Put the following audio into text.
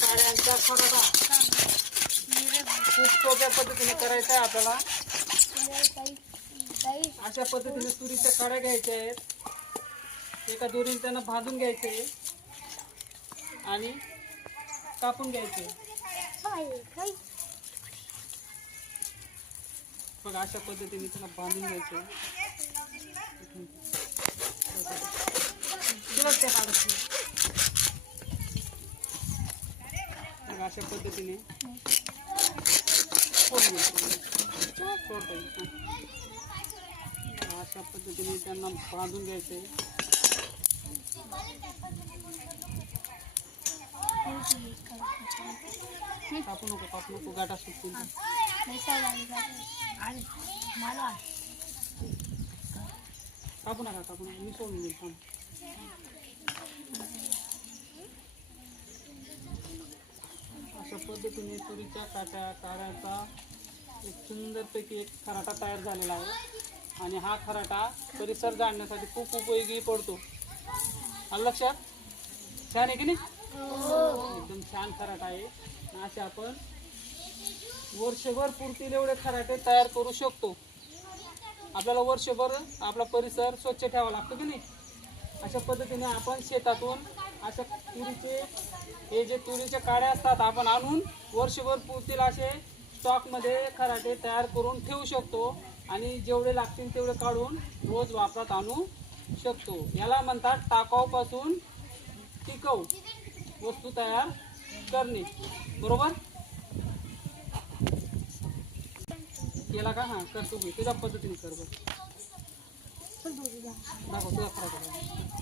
काड्यांचा खराबा खूप सोप्या पद्धतीने करायचं आहे आपल्याला. अशा पद्धतीने तुरीच्या काड्या घ्यायच्या आहेत. एका दोरीने त्यांना भाजून घ्यायचे. आणि कापून घ्यायचे. पण अशा पद्धतीने त्यांना बांधून घ्यायचे. शेवटच्या काढायचे बघा अशा पद्धतीने फोडून घ्यायचे. सोडता येईल. हा. अशा पद्धतीने त्यांना बांधून घ्यायचे कापू नको कापू नको गाठा सुटतील कापू नका कापू नका मी सोडून देईल पद्धतीने तुरीच्या काट्या काढायचा एक सुंदरपैकी एक खराटा तयार झालेला आहे. आणि हा खराटा परिसर जाणण्यासाठी खूप उपयोगी पडतो. हा लक्षात? छान आहे की नाही? एकदम छान खराटा आहे. असे आपण वर्षभर पुरतील एवढे खराटे तयार करू शकतो. आपल्याला वर्षभर आपला परिसर स्वच्छ ठेवावा लागतो की नाही? अशा पद्धतीने आपण शेतातून अशा तुरीचे हे जे तुरीचे काड्या असतात आपण आणून वर्षभर पुरतील असे स्टॉकमध्ये खराटे तयार करून ठेवू शकतो आणि जेवढे लागतील तेवढे काढून रोज वापरात आणू शकतो. याला म्हणतात टाकाऊपासून टिकाऊ वस्तू तयार करणे. बरोबर? केला का? हां करतो मी तुझ्या पद्धतीने कर बघ दाखव तुझा खरा